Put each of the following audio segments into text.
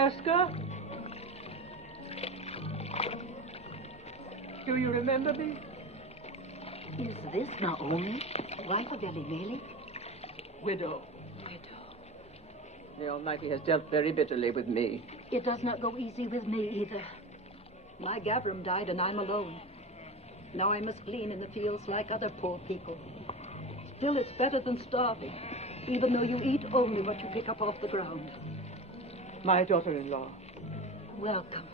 Esther? Do you remember me? Is this Naomi, wife of Elimelech? Widow. Widow. The Almighty has dealt very bitterly with me. It does not go easy with me either. My Gavram died and I'm alone. Now I must glean in the fields like other poor people. Still, it's better than starving, even though you eat only what you pick up off the ground. My daughter-in-law. Welcome.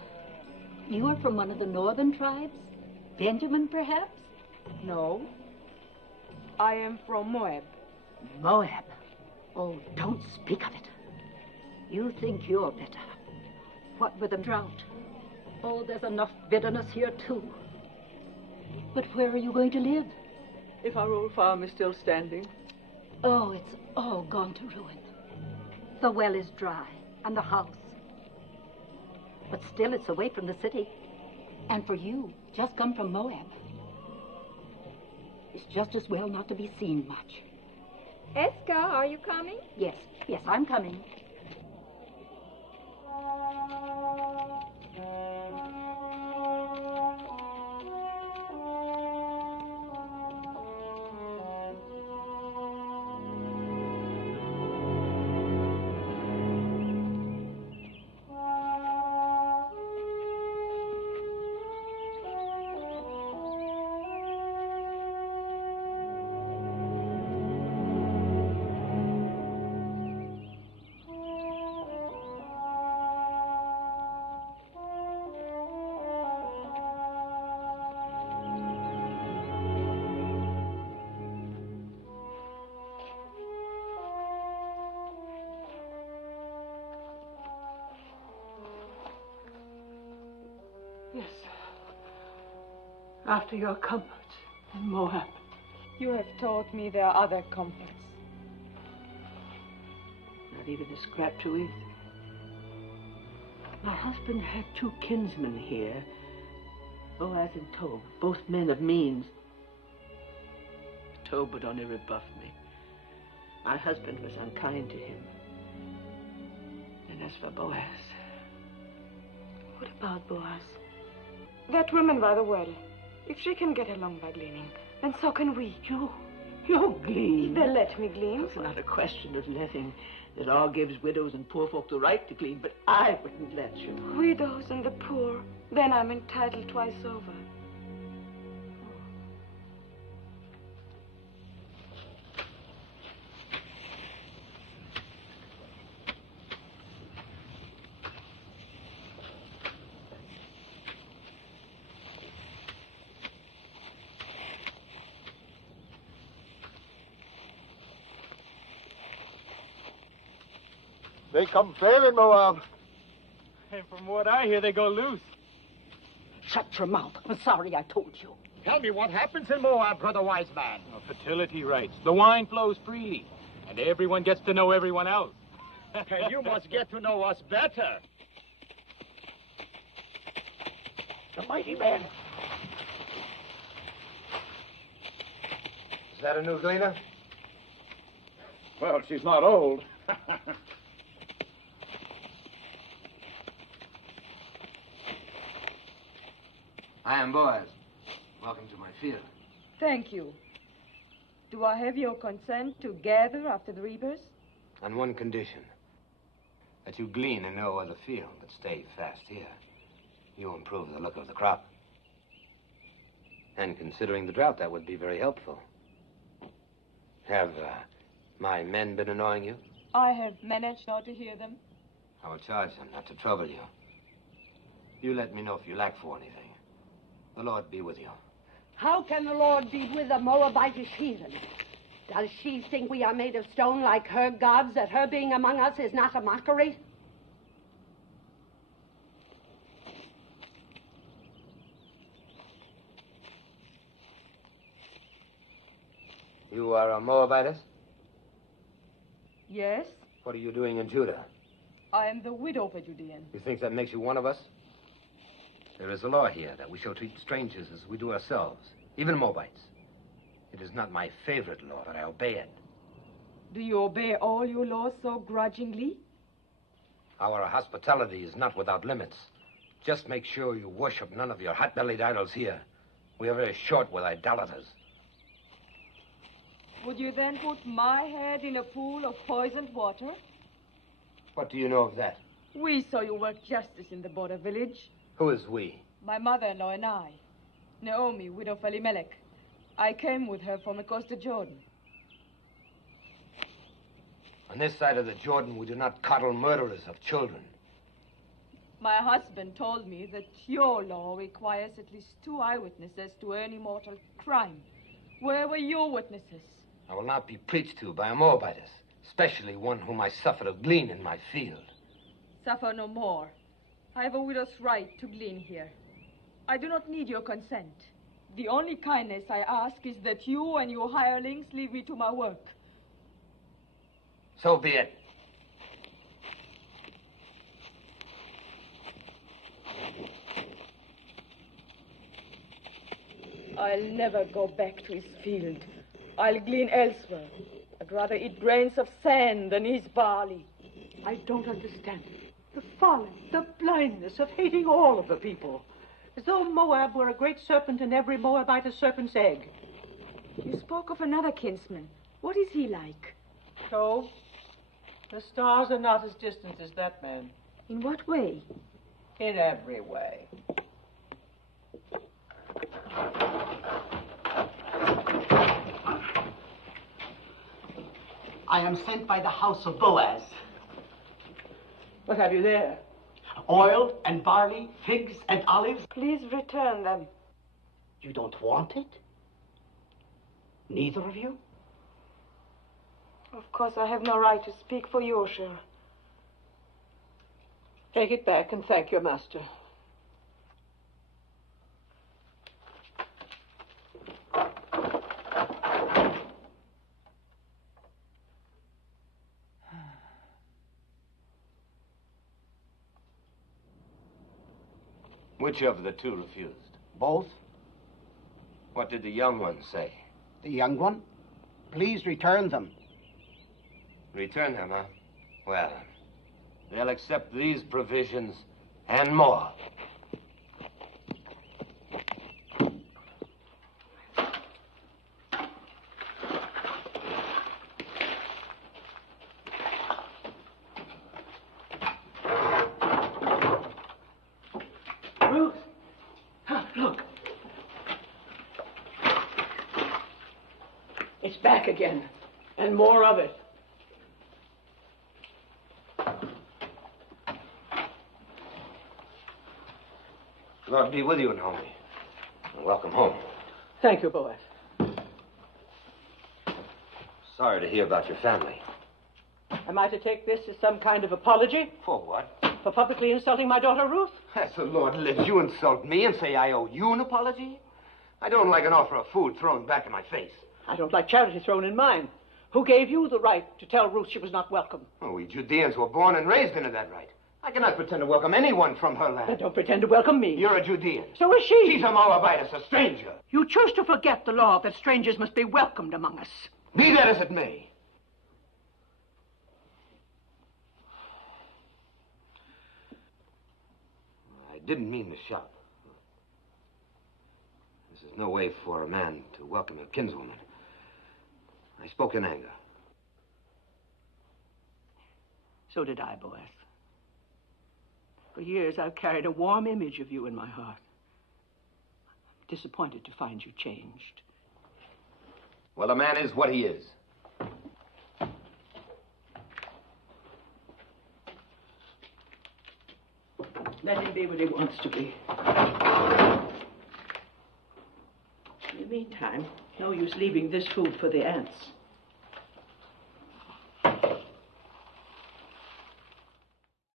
You are from one of the northern tribes? Benjamin, perhaps? No. I am from Moab. Moab? Oh, don't speak of it. You think you're better. What with the drought? Oh, there's enough bitterness here, too. But where are you going to live? If our old farm is still standing. Oh, it's all gone to ruin. The well is dry, and the house. But still, it's away from the city. And for you, just come from Moab. It's just as well not to be seen much. Eska, are you coming? Yes, I'm coming. Yes. After your comforts in Moab. You have told me there are other comforts. Not even a scrap to eat. My husband had 2 kinsmen here, Boaz and Tob, both men of means. Tob would only rebuff me. My husband was unkind to him. And as for Boaz, what about Boaz? That woman by the well. If she can get along by gleaning, then so can we. You glean. Then let me glean. It's not a question of letting. The law gives widows and poor folk the right to glean, but I wouldn't let you. Widows and the poor. Then I'm entitled twice over. They come fair in Moab. And from what I hear, they go loose. Shut your mouth. I'm sorry I told you. Tell me what happens in Moab, brother wise man. Fertility rights. The wine flows freely, and everyone gets to know everyone else. And you must get to know us better. The mighty man. Is that a new gleaner? Well, she's not old. I am Boaz. Welcome to my field. Thank you. Do I have your consent to gather after the reapers? On one condition. That you glean in no other field, but stay fast here. You improve the look of the crop. And considering the drought, that would be very helpful. Have my men been annoying you? I have managed not to hear them. I will charge them not to trouble you. You let me know if you lack for anything. The Lord be with you. How can the Lord be with a Moabitish heathen? Does she think we are made of stone like her gods, that her being among us is not a mockery? You are a Moabitess? Yes, What are you doing in Judah? I am the widow of a Judean. You think that makes you one of us? There is a law here that we shall treat strangers as we do ourselves, even Moabites. It is not my favorite law, but I obey it. Do you obey all your laws so grudgingly? Our hospitality is not without limits. Just make sure you worship none of your hot-bellied idols here. We are very short with idolaters. Would you then put my head in a pool of poisoned water? What do you know of that? We saw you work justice in the border village. Who is we? My mother-in-law and I. Naomi, widow of Elimelech. I came with her from across the Jordan. On this side of the Jordan, we do not coddle murderers of children. My husband told me that your law requires at least 2 eyewitnesses to any mortal crime. Where were your witnesses? I will not be preached to by a Moabitess, especially one whom I suffer to glean in my field. Suffer no more. I have a widow's right to glean here. I do not need your consent. The only kindness I ask is that you and your hirelings leave me to my work. So be it. I'll never go back to his field. I'll glean elsewhere. I'd rather eat grains of sand than his barley. I don't understand it. The folly, the blindness of hating all of the people. As though Moab were a great serpent and every Moabite a serpent's egg. You spoke of another kinsman. What is he like? So, the stars are not as distant as that man. In what way? In every way. I am sent by the house of Boaz. What have you there? Oil and barley, figs and olives. Please return them. You don't want it? Neither of you? Of course, I have no right to speak for you, sir. Take it back and thank your master. Which of the two refused? Both? What did the young one say? The young one? Please return them. Return them, huh? Well, they'll accept these provisions and more. Ruth! Look. It's back again, and more of it. Lord be with you, Naomi. And welcome home. Thank you, Boaz. Sorry to hear about your family. Am I to take this as some kind of apology? For what? For publicly insulting my daughter, Ruth? As the Lord lives, you insult me and say I owe you an apology? I don't like an offer of food thrown back in my face. I don't like charity thrown in mine. Who gave you the right to tell Ruth she was not welcome? Oh, we Judeans were born and raised into that right. I cannot pretend to welcome anyone from her land. Don't pretend to welcome me. You're a Judean. So is she. She's a Moabitess, a stranger. You choose to forget the law that strangers must be welcomed among us. Be that as it may. I didn't mean to shout. This is no way for a man to welcome a kinswoman. I spoke in anger. So did I, Boaz. For years, I've carried a warm image of you in my heart. I'm disappointed to find you changed. Well, a man is what he is. Let him be what he wants to be. In the meantime, no use leaving this food for the ants.